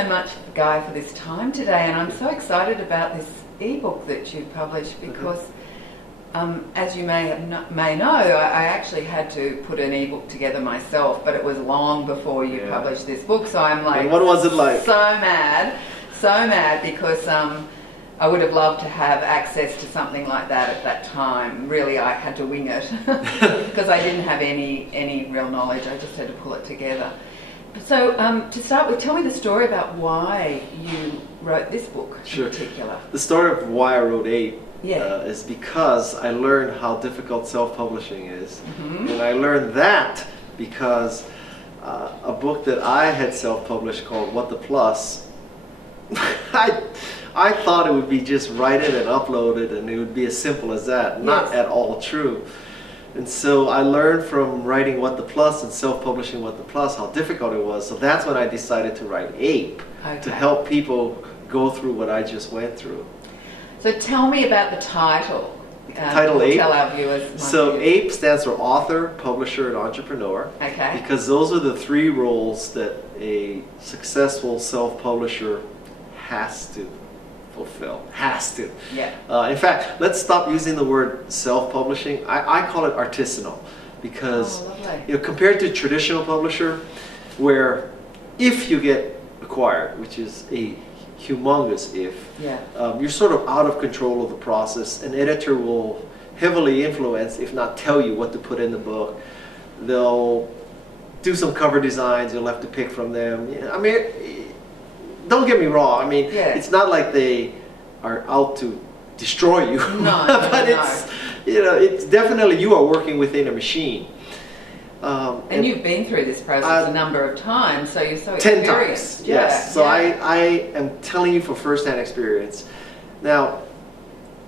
So much, Guy, for this time today, and I'm so excited about this ebook that you published because, as you may know, I actually had to put an ebook together myself, but it was long before you published this book. So I'm like, and what was it like? So mad because I would have loved to have access to something like that at that time. Really, I had to wing it because I didn't have any real knowledge. I just had to pull it together. So to start with, tell me the story about why you wrote this book in particular. The story of why I wrote is because I learned how difficult self-publishing is. And I learned that because a book that I had self-published called What the Plus, I thought it would be just write it and upload it and it would be as simple as that. Not at all true. And so I learned from writing What the Plus and self-publishing What the Plus how difficult it was. So that's when I decided to write Ape to help people go through what I just went through. So tell me about the title. Title Ape. Tell our viewers. So Ape stands for author, publisher, and entrepreneur. Okay. Because those are the three roles that a successful self-publisher has to fulfill. Has to. Yeah. In fact, let's stop using the word self-publishing. I call it artisanal because compared to traditional publisher, where if you get acquired, which is a humongous if, you're sort of out of control of the process. An editor will heavily influence, if not tell you what to put in the book. They'll do some cover designs, you'll have to pick from them. I mean, don't get me wrong. I mean, it's not like they are out to destroy you. But it's definitely you are working within a machine. And you've been through this process a number of times, so you're so 10 experienced. times, yes. So I am telling you from first-hand experience. Now,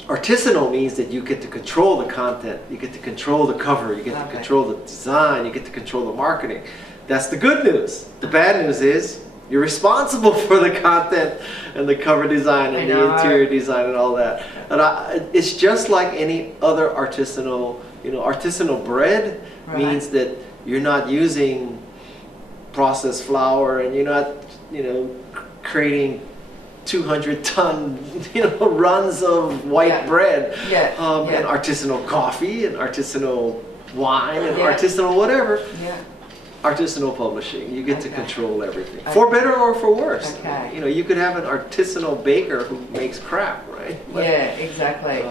artisanal means that you get to control the content, you get to control the cover, you get to control the design, you get to control the marketing. That's the good news. The bad news is you're responsible for the content and the cover design and the interior design and all that. And it's just like any other artisanal, artisanal bread means that you're not using processed flour and you're not, creating 200-ton, runs of white bread. And artisanal coffee and artisanal wine and artisanal whatever. Artisanal publishing, you get to control everything, for better or for worse. You could have an artisanal baker who makes crap, right? But, exactly.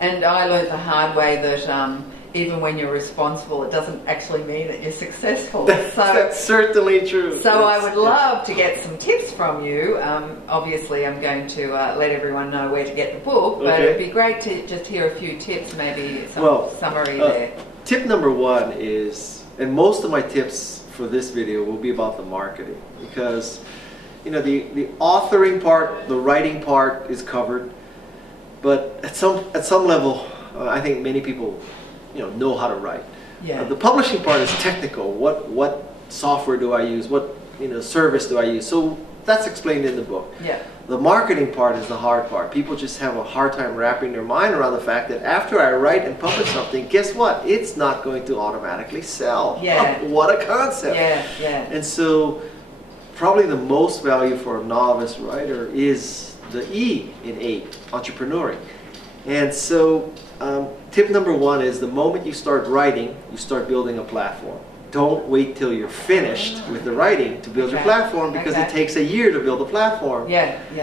And I learned the hard way that even when you're responsible, it doesn't actually mean that you're successful. That's certainly true. So I would love to get some tips from you. Obviously, I'm going to let everyone know where to get the book, but it'd be great to just hear a few tips, maybe some summary there. Tip number one is, and most of my tips for this video will be about the marketing, because the authoring part, the writing part is covered, but at some level I think many people know how to write. The publishing part is technical. What software do I use? What service do I use? So that's explained in the book. The marketing part is the hard part. People just have a hard time wrapping their mind around the fact that after I write and publish something, guess what? It's not going to automatically sell. What a concept. And so probably the most value for a novice writer is the E in Ape, entrepreneuring. And so tip number one is the moment you start writing, you start building a platform. Don't wait till you're finished with the writing to build your platform, because it takes a year to build a platform.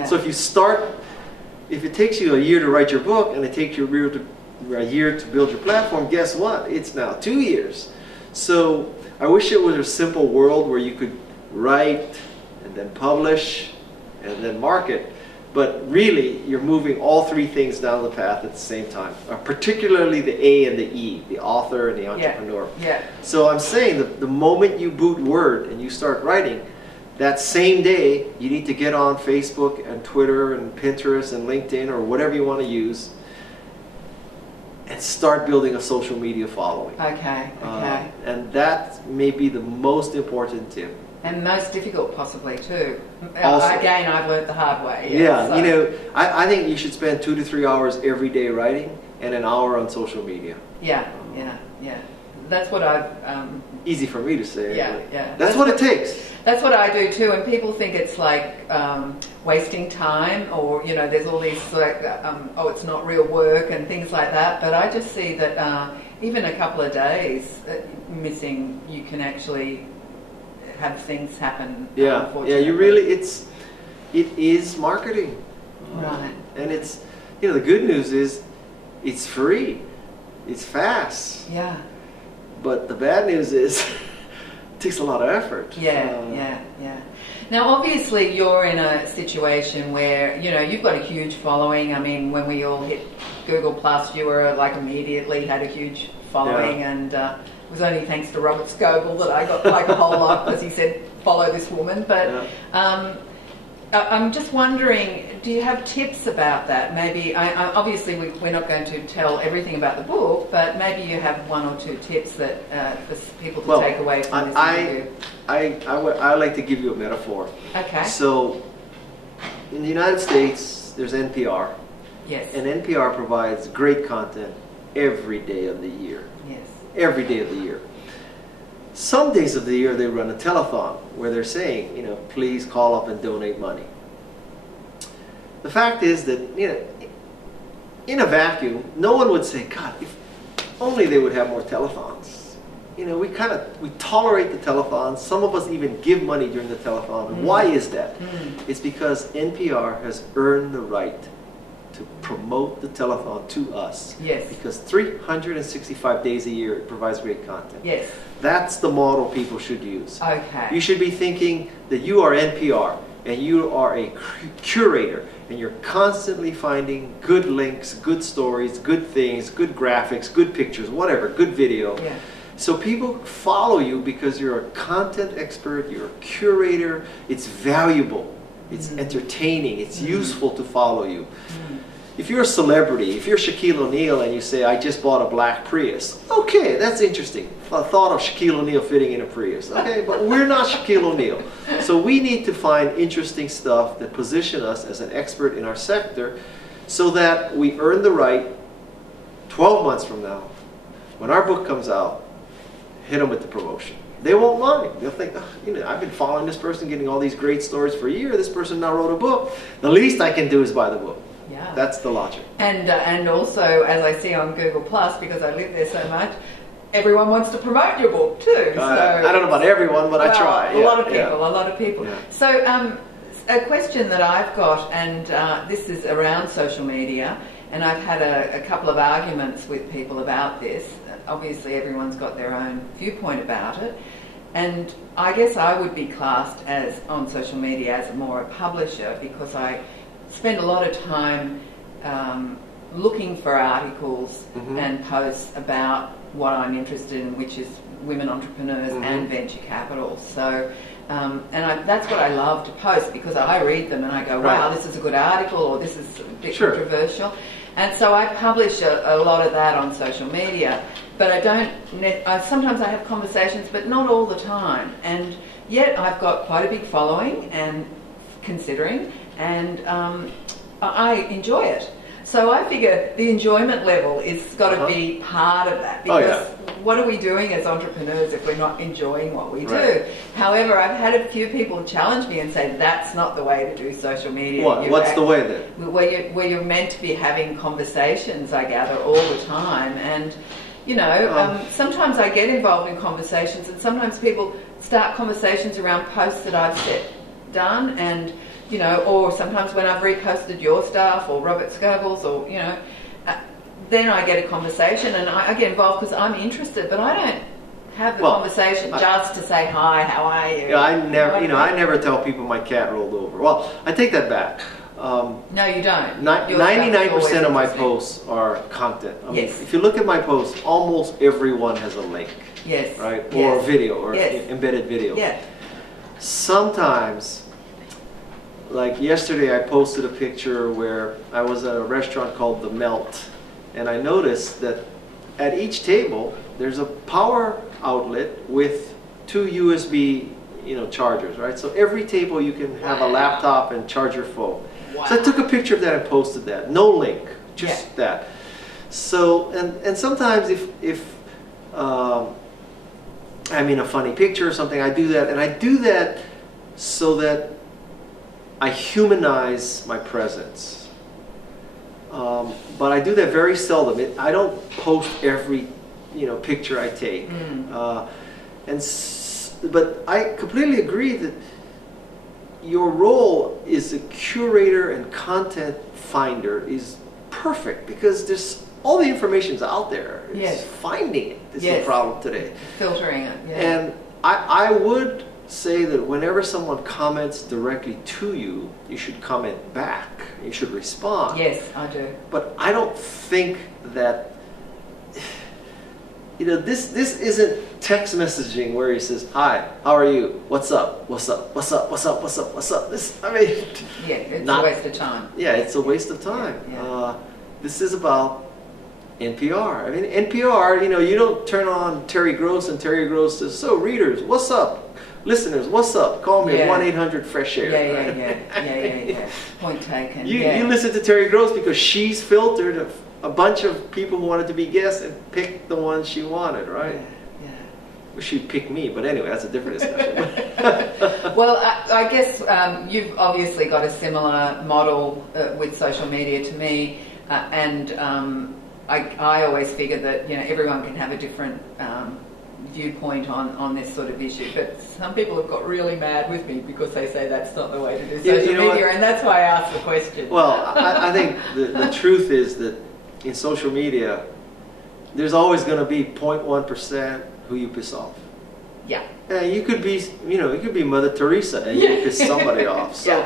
So if it takes you a year to write your book and it takes you a year to build your platform, guess what? It's now 2 years. So I wish it was a simple world where you could write and then publish and then market. But really, you're moving all three things down the path at the same time, particularly the A and the E, the author and the entrepreneur. So I'm saying that the moment you boot Word and you start writing, that same day, you need to get on Facebook and Twitter and Pinterest and LinkedIn or whatever you want to use and start building a social media following. And that may be the most important tip. And most difficult, possibly, too. Again, I've learned the hard way. I think you should spend 2 to 3 hours every day writing and an hour on social media. That's what I've easy for me to say. Yeah, yeah. That's what it takes. That's what I do too, and people think it's like wasting time, or you know, there's all these like, oh, it's not real work and things like that. But I just see that even a couple of days missing, you can actually have things happen. Yeah, yeah. You really, it is marketing, right? And it's, you know, the good news is it's free, it's fast. Yeah. But the bad news is. Takes a lot of effort. Yeah. Now, obviously, you're in a situation where, you know, you've got a huge following. I mean, when we all hit Google Plus, you were like immediately had a huge following, and it was only thanks to Robert Scoble that I got like a whole lot, because he said, follow this woman. But I'm just wondering, do you have tips about that? Maybe, obviously we're not going to tell everything about the book, but maybe you have one or two tips that for people to take away from this interview. I like to give you a metaphor. Okay. So, in the United States, there's NPR. Yes. And NPR provides great content every day of the year. Yes. Every day of the year. Some days of the year they run a telethon where they're saying, you know, please call up and donate money. The fact is that, you know, in a vacuum, no one would say, God, if only they would have more telethons. You know, we tolerate the telethons. Some of us even give money during the telethon. And why is that? It's because NPR has earned the right to promote the telethon to us. Yes. Because 365 days a year it provides great content. Yes. That's the model people should use. Okay. You should be thinking that you are NPR and you are a curator, and you're constantly finding good links, good stories, good things, good graphics, good pictures, whatever, good video. Yeah. So people follow you because you're a content expert, you're a curator, it's valuable, it's entertaining, it's useful to follow you. If you're a celebrity, if you're Shaquille O'Neal and you say, I just bought a black Prius, okay, that's interesting. I thought of Shaquille O'Neal fitting in a Prius, okay, but we're not Shaquille O'Neal. So we need to find interesting stuff that position us as an expert in our sector so that we earn the right 12 months from now, when our book comes out, hit them with the promotion. They won't mind. They'll think, oh, you know, I've been following this person, getting all these great stories for a year. This person now wrote a book. The least I can do is buy the book. Yeah. That's the logic. And also, as I see on Google Plus, because I live there so much, everyone wants to promote your book too. So I don't know about everyone, but I try. A lot of people. Yeah. So a question that I've got, and this is around social media, and I've had a couple of arguments with people about this. Obviously, everyone's got their own viewpoint about it. And I guess I would be classed as, on social media, as more a publisher, because I spend a lot of time looking for articles and posts about what I'm interested in, which is women entrepreneurs and venture capital. So, that's what I love to post, because I read them and I go, wow, this is a good article, or this is a bit controversial. And so I publish a lot of that on social media, but I don't, sometimes I have conversations, but not all the time. And yet I've got quite a big following, and considering, and I enjoy it. So I figure the enjoyment level is got to be part of that, because what are we doing as entrepreneurs if we're not enjoying what we do? However, I've had a few people challenge me and say that's not the way to do social media. What's the way then? Where you're meant to be having conversations, I gather, all the time. And you know, sometimes I get involved in conversations, and sometimes people start conversations around posts that I've done, and you know, or sometimes when I've reposted your stuff or Robert Scoble's, or you know, then I get a conversation and I get involved because I'm interested, but I don't have the conversation just to say hi, how are you? Yeah, I never tell people my cat rolled over. Well, I take that back. No, you don't. 99% of my posts are content. I mean, if you look at my posts, almost everyone has a link. Yes. Right? Or a video, or embedded video. Yeah. Sometimes, like yesterday, I posted a picture where I was at a restaurant called The Melt, and I noticed that at each table there's a power outlet with 2 USB, chargers, right? So every table you can have a laptop and charge your phone. Wow. So I took a picture of that and posted that. No link, just that. So and sometimes if I'm in a funny picture or something, I do that, and I do that so that I humanize my presence. But I do that very seldom. I don't post every picture I take. But I completely agree that your role as a curator and content finder is perfect, because there's all the information's out there. It's finding it is the problem today. Filtering it. Yeah. And I would say that whenever someone comments directly to you, you should comment back. You should respond. Yes, I do. But I don't think that this isn't text messaging where he says, "Hi, how are you? What's up? What's up? What's up? What's up? What's up? What's up?" This, I mean, it's a waste of time. Yeah, it's a waste of time. Yeah. This is about NPR. I mean, NPR. You don't turn on Terry Gross and Terry Gross says, "So readers, what's up? Listeners, what's up? Call me at 1-800-FRESH-AIR." Yeah. Point taken. You listen to Terry Gross because she's filtered a bunch of people who wanted to be guests and picked the ones she wanted, right? Yeah. Well, she picked me, but anyway, that's a different discussion. Well, I guess you've obviously got a similar model with social media to me, and I always figure that everyone can have a different viewpoint on this sort of issue, but some people have got really mad with me because they say that's not the way to do social media, and that's why I asked the question. Well, I think the truth is that in social media, there's always going to be 0.1% who you piss off. Yeah. You could be, you could be Mother Teresa and you piss somebody off. So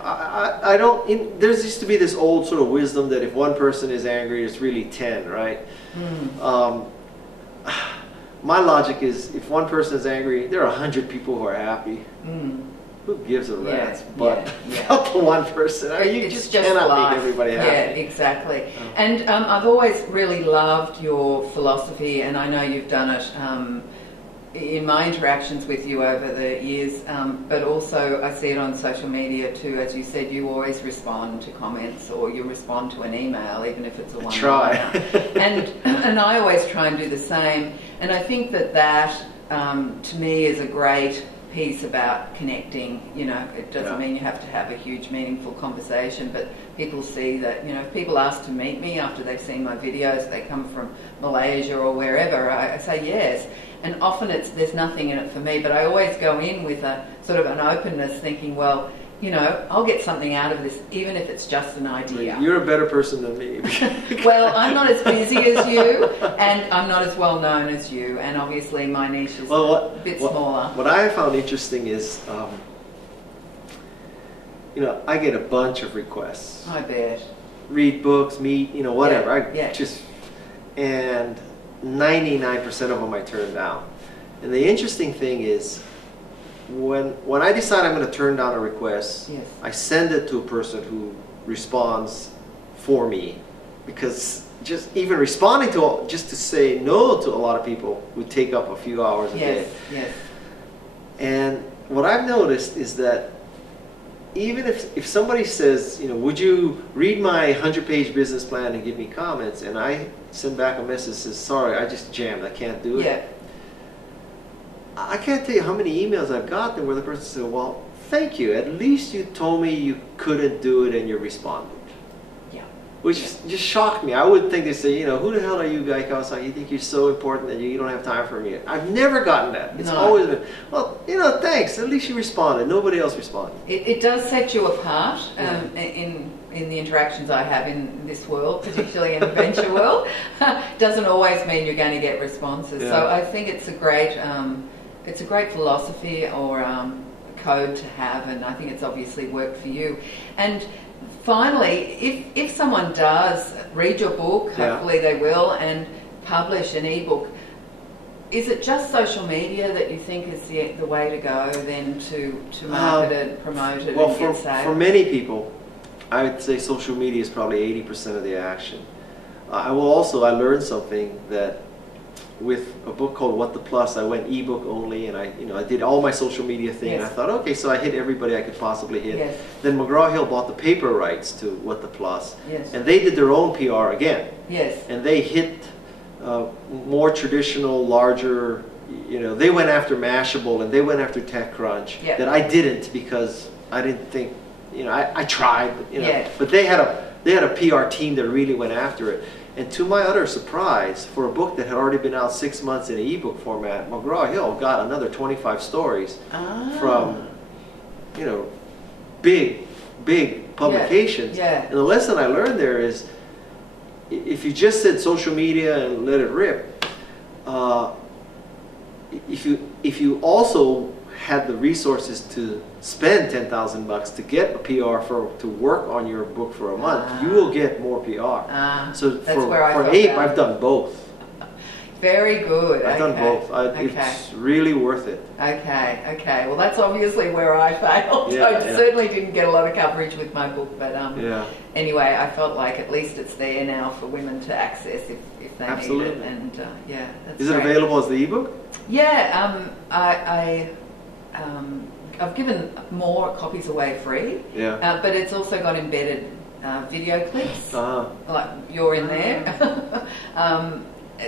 I don't. There used to be this old sort of wisdom that if one person is angry, it's really 10, right? My logic is, if one person is angry, there are 100 people who are happy. Who gives a rat's butt about the one person? I mean, you just cannot make everybody happy. Yeah, exactly. And I've always really loved your philosophy, and I know you've done it in my interactions with you over the years, but also I see it on social media too. As you said, you always respond to comments, or you respond to an email, even if it's a one-liner. Try. and I always try and do the same. And I think that to me is a great piece about connecting. It doesn't mean you have to have a huge meaningful conversation, but people see that, if people ask to meet me after they've seen my videos, they come from Malaysia or wherever, I say yes. And often there's nothing in it for me, but I always go in with a sort of an openness, thinking, well, I'll get something out of this, even if it's just an idea. You're a better person than me. Well, I'm not as busy as you, and I'm not as well known as you, and obviously my niche is a bit smaller. What I have found interesting is, I get a bunch of requests. I bet. Read books, meet, whatever. Yeah. And 99% of them I turn down. And the interesting thing is, when I decide I'm going to turn down a request, I send it to a person who responds for me, because just even responding just to say no to a lot of people would take up a few hours a day. Yes. And what I've noticed is that even if somebody says, would you read my 100-page business plan and give me comments, and I send back a message that says, sorry, I just jammed, I can't do it. Yeah. I can't tell you how many emails I've gotten where the person said, well, thank you, at least you told me you couldn't do it and you responded. Yeah. Which just shocked me. I would think they say, who the hell are you, Guy Kawasaki? You think you're so important that you don't have time for me? I've never gotten that. It's always been, well, thanks, at least you responded. Nobody else responded. It does set you apart in the interactions I have in this world, particularly in the venture world. Doesn't always mean you're going to get responses. So I think it's a great philosophy or code to have, and I think it's obviously worked for you. And finally, if someone does read your book, hopefully they will, and publish an ebook, is it just social media that you think is the way to go then to market it, promote it, and get sales? For many people, I would say social media is probably 80% of the action. I learned something that with a book called What the Plus, I went ebook only, and I did all my social media thing. And I thought, okay, so I hit everybody I could possibly hit. Then McGraw-Hill bought the paper rights to What the Plus, and they did their own PR again. And they hit more traditional, larger, you know, they went after Mashable and they went after TechCrunch Yeah. that I didn't, because I didn't think, you know, I tried, you know, Yeah. but they had a PR team that really went after it. And to my utter surprise, for a book that had already been out 6 months in an ebook format, McGraw-Hill got another 25 stories from, you know, big publications. Yeah. And the lesson I learned there is, if you just said social media and let it rip, if you also had the resources to spend $10,000 to get a PR to work on your book for a month, you will get more PR. So for APE, I've done both. Very good. I've done both. It's really worth it. Okay. Well, that's obviously where I failed. Yeah, I certainly didn't get a lot of coverage with my book, but anyway, I felt like at least it's there now for women to access if they need it. And that's Is it great. available as the ebook? Yeah, I've given more copies away free. Yeah. But it's also got embedded video clips, like you're in there.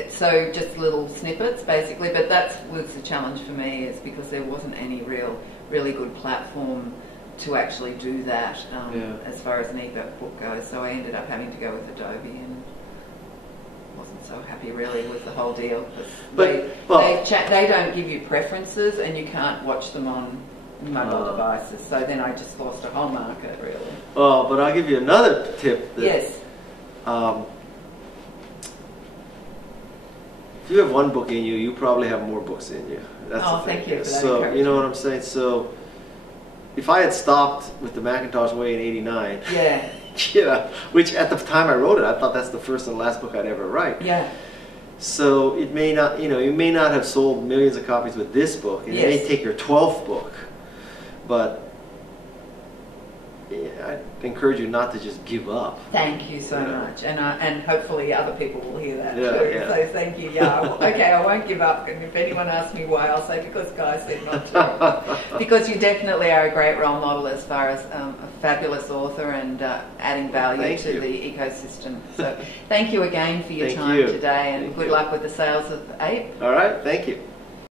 So just little snippets, basically. But that was the challenge for me, is because there wasn't any really good platform to actually do that as far as an ebook goes. So I ended up having to go with Adobe, and wasn't so happy really with the whole deal. They don't give you preferences, and you can't watch them on mobile devices. So then I just lost a whole market, really. Oh, but I'll give you another tip. Yes. If you have one book in you, you probably have more books in you. That's the thing. Thank you for that. So you know what I'm saying. So if I had stopped with the Macintosh Way in '89, which at the time I wrote it, I thought that's the first and last book I'd ever write. Yeah. So it may not, you may not have sold millions of copies with this book, and it may take your 12th book, but I encourage you not to just give up. Thank you so much, and hopefully other people will hear that too. Yeah. So thank you. Okay, I won't give up. And if anyone asks me why, I'll say because Guy said not to. Because you definitely are a great role model as far as a fabulous author and adding value to the ecosystem. So thank you again for your time today, and good luck with the sales of APE. All right, thank you.